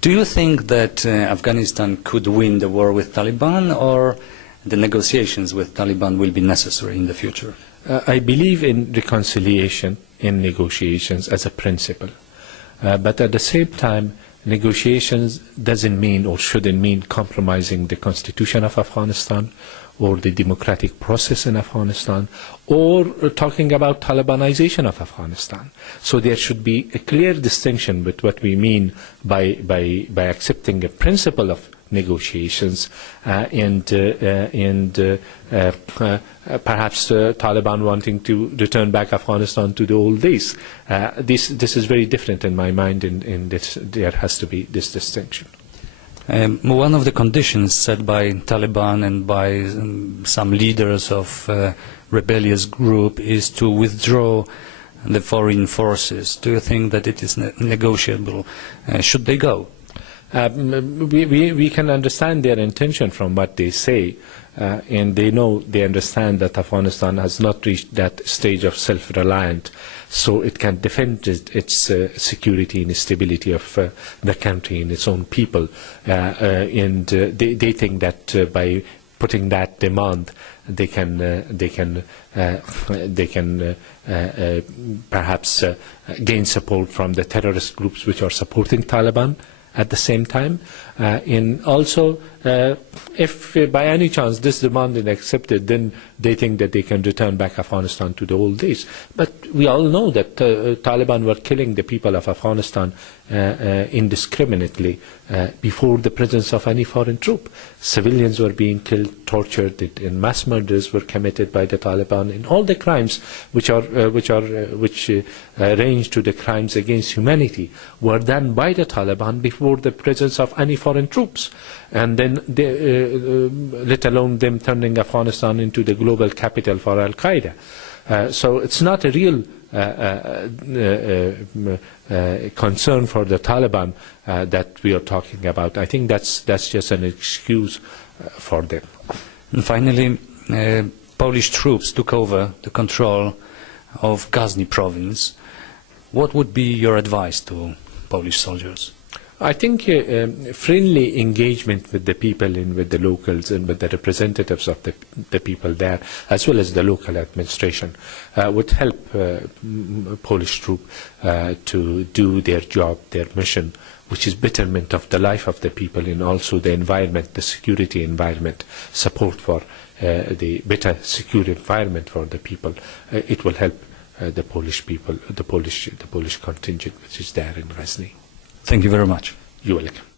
Do you think that Afghanistan could win the war with Taliban, or the negotiations with Taliban will be necessary in the future? I believe in reconciliation in negotiations as a principle. But at the same time, negotiations doesn't mean or shouldn't mean compromising the constitution of Afghanistan or the democratic process in Afghanistan, or talking about Talibanization of Afghanistan. So there should be a clear distinction with what we mean by accepting a principle of negotiations and perhaps Taliban wanting to return back Afghanistan to the old days. This is very different in my mind, and there has to be this distinction. One of the conditions set by Taliban and by some leaders of rebellious group is to withdraw the foreign forces. Do you think that it is negotiable? Should they go? We can understand their intention from what they say, and they understand that Afghanistan has not reached that stage of self-reliant, so it can defend its security and stability of the country and its own people, and they think that by putting that demand they can perhaps gain support from the terrorist groups which are supporting Taliban at the same time, and also if by any chance this demand is accepted, then they think that they can return back Afghanistan to the old days. But we all know that Taliban were killing the people of Afghanistan indiscriminately before the presence of any foreign troop. Civilians were being killed, tortured, and mass murders were committed by the Taliban, and all the crimes which range to the crimes against humanity were done by the Taliban before the presence of any foreign troops, and then let alone them turning Afghanistan into the global capital for Al-Qaeda. So it's not a real concern for the Taliban that we are talking about. I think that's just an excuse for them. And finally, Polish troops took over the control of Ghazni province. What would be your advice to Polish soldiers? I think friendly engagement with the people and with the locals and with the representatives of the people there, as well as the local administration, would help Polish troops to do their job, their mission, which is betterment of the life of the people and also the environment, the security environment, support for the better secure environment for the people. It will help the Polish people, the Polish contingent which is there in Ghazni. Thank you very much. You're welcome.